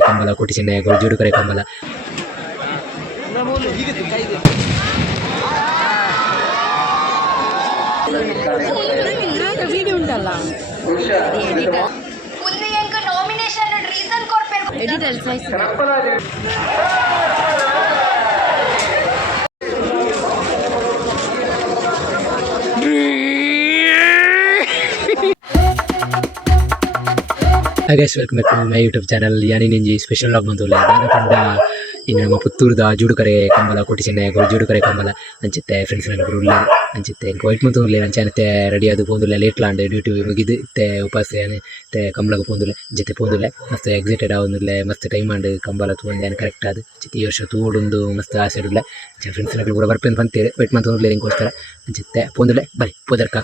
Kambala ಕೊಟ್ಟಿಸಿನ ಜೋಡುಕರೆ Kambala video ఉండాలా editor size Hi guys, welcome back to my YouTube channel. Yani ninji special vlog ಬಂತುಲ್ಲ ನಾನು ಕಂಡ ಇನ್ನು ನಮ್ಮ ಪುತ್ತೂರದ ಜೋಡುಕರೆ ಕಂಬಳ ಕೊಟ್ಟಿಸಿನ ಜೋಡುಕರೆ ಕಂಬಳ ಅಂಚಿತ್ತೆ ಫ್ರೆಂಡ್ಸ್ ನಗರು ಉಳ್ಳ ಅಂಚಿತ್ತೆ ವೈಟ್ ಮಂತು ಉಳ್ಳೆ ಅಂಚಾನತ್ತೆ ರೆಡಿ ಅದು ಪೋಂದುಲ್ಲ ಲೇಟ್ ಲಾಂಡ್ ಡ್ಯೂಟಿ ಮುಗಿದು ತೆ ಉಪಾಸ ತೆ ಕಂಬಳಗೆ ಪೋಂದುಲ್ಲ ಜೊತೆ ಪೋಂದುಲ್ಲ ಮಸ್ತ್ ಎಕ್ಸೈಟೆಡ್ ಆവുന്നിಲ್ಲ ಮಸ್ತ್ ಟೈಮ್ ಆಂಡ್ ಕಂಬಳ ತಗೊಂಡು ಕರೆಕ್ಟ್ ಅದು ಚಿತ್ತ ಈ ವರ್ಷ ತೋಡೊಂದು ಮಸ್ತ್ ಆಸೆ ಉಳ್ಳ ಫ್ರೆಂಡ್ಸ್ ನಗರು ಕೂಡ ಬರ್ಪೇನು ಬಂತೀರಿ ವೈಟ್ ಮಂತು ಉಳ್ಳೆ ಹಿಂಗೋಸ್ಕರ ಅಂಚಿತ್ತೆ ಪೋಂದುಲ್ಲ ಬರೀ ಪೋದರ್ಕ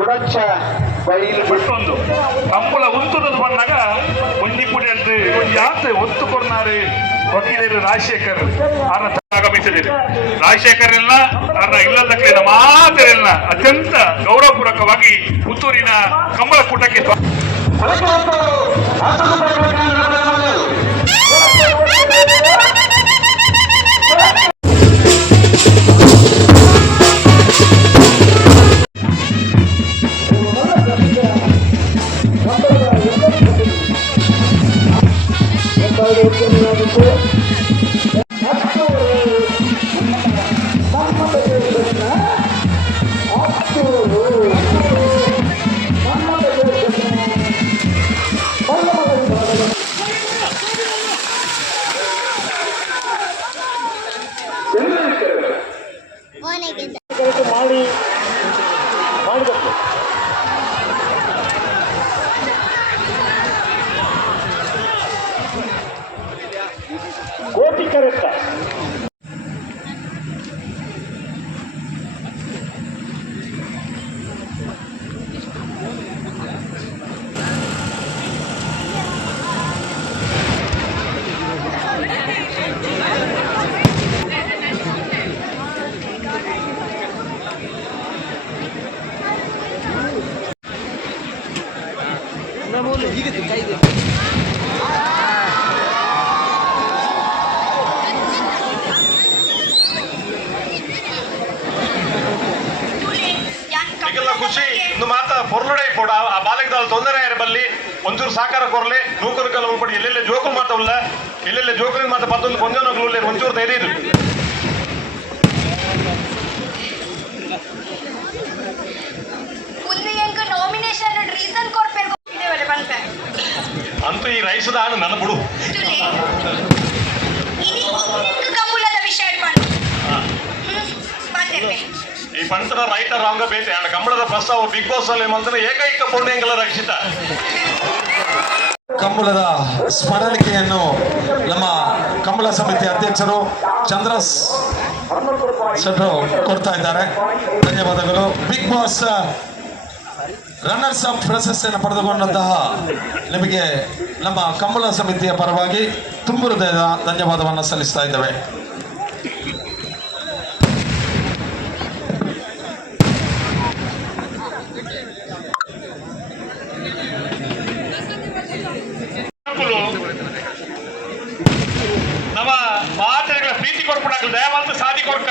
ಉಡಚ್ಚ ಬೈಲು ಬಿಟ್ಟೊಂದು ಕಂಬಳ ಉಂತುದದು ಬಂದಾಗ ಒಂಜಿ ಪುಡಿ ಅಂತ ಯಾತ್ ಒತ್ತು ಕೊರ್ನಾರು ವಕೀಲರು ರಾಜಶೇಖರ್ ಅವರ ಆಗಮಿಸಿದರು. ರಾಜಶೇಖರ್ ಎಲ್ಲ ಅವರ ಇಲ್ಲದಕ್ಕೆ ಮಾತೆಲ್ಲ ಅತ್ಯಂತ ಗೌರವಪೂರ್ವಕವಾಗಿ ಪುತ್ತೂರಿನ ಕಂಬಳ ಕೂಟಕ್ಕೆ ಕೋಟಿ ಕರೆಕ್ಟ ಖುಷಿ ಮಾತ ಪೊರ್ಲುಡೆ ಕೂಡ ಆ ಬಾಲಕದಲ್ಲಿ ತೊಂದರೆ ಇರಬಲ್ಲಿ ಒಂಚೂರು ಸಾಕಾರ ಕೊರಲಿ ನೂಕರು ಕಲ ಉಳ್ಪಡಿ ಎಲ್ಲೆಲ್ಲ ಜೋಕುಲು ಮಾತವಲ್ಲ ಎಲ್ಲೆಲ್ಲ ಜೋಕುಲಿನ ಮಾತ ಪತ್ತೊಂದು ಕೊಂಜನಗಳು ಒಂಚೂರು ಧೈರ್ಯ ಇದು ಅಂತೂ ಈ ರೈಸದ ಆಡು ನನ್ನ ಬಿಡು ಈ ಪಂಚನ ರೈತ ರಾಂಗ ಬೇತೆ ಆಡ ಕಂಬಳದ ಪ್ರಸ್ತಾವ ಬಿಗ್ ಬಾಸ್ ಅಲ್ಲಿ ಮಂತ್ರ ಏಕೈಕ ಪುಣ್ಯಂಗಲ ರಕ್ಷಿತ ಕಂಬಳದ ಸ್ಮರಣಿಕೆಯನ್ನು ನಮ್ಮ ಕಂಬಳ ಸಮಿತಿ ಅಧ್ಯಕ್ಷರು ಚಂದ್ರಸ್ ಶೆಟ್ರು ಕೊಡ್ತಾ ಇದ್ದಾರೆ. ಧನ್ಯವಾದಗಳು. ಬಿಗ್ ಬಾಸ್ ರನ್ನರ್ಸ್ ಅಪ್ ಪ್ರಶಸ್ತಿಯನ್ನು ಪಡೆದುಕೊಂಡಂತಹ ನಿಮಗೆ ನಮ್ಮ ಕಂಬಳ ಸಮಿತಿಯ ಪರವಾಗಿ ತುಂಬು ಹೃದಯದ ಧನ್ಯವಾದವನ್ನು ಸಲ್ಲಿಸ್ತಾ ಇದ್ದೇವೆ. ನಮ್ಮ ಮಾತೆಗಳ ಪ್ರೀತಿ ಕೊಡ್ಬಿಡಾಕ ದಯವಂತ ಸಾಧಿ ಕೊಡ್ಕ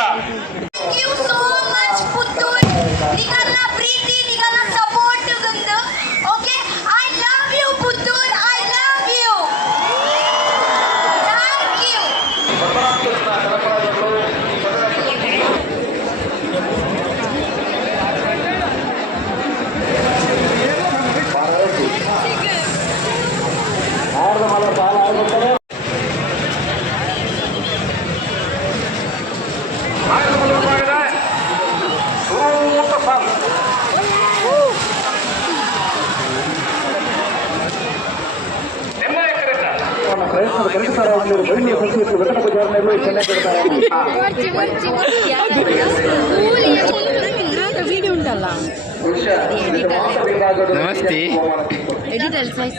వీడియో ఉండాలా ನಮಸ್ತೆ ఎడిటర్ సైజ్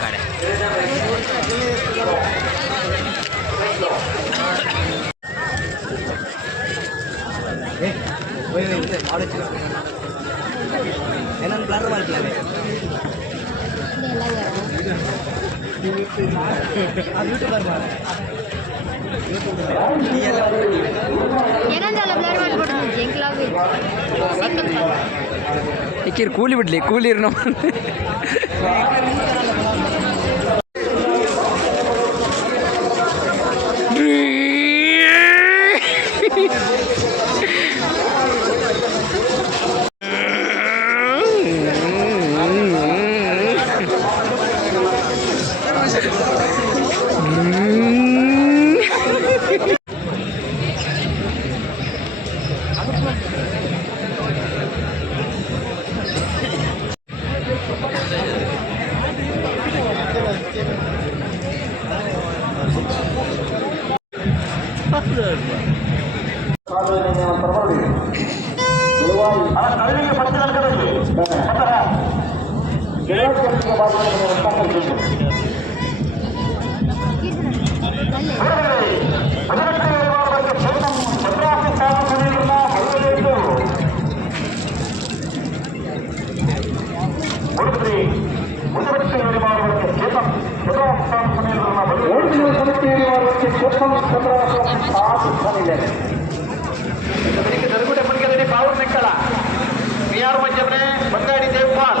ಕಡೆ ಏನಂತ ಬ್ಲರ್ ಮಾಡ್ತೀವಿ ಏನಂದಲ್ಲ ಬ್ಲರ್ ಮಾಡ್ಬಿಟ್ಟು ಜಂಕ್ಲಾಗಿ ಈಕಿರ್ ಕೂಲಿ ಬಿಡ್ಲಿ ಕೂಲಿರ್ ನಮ್ಮ ಬಂಗಾಡಿ ದೇವಪಾಲ್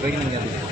ಟ್ರೈನಿಂಗ್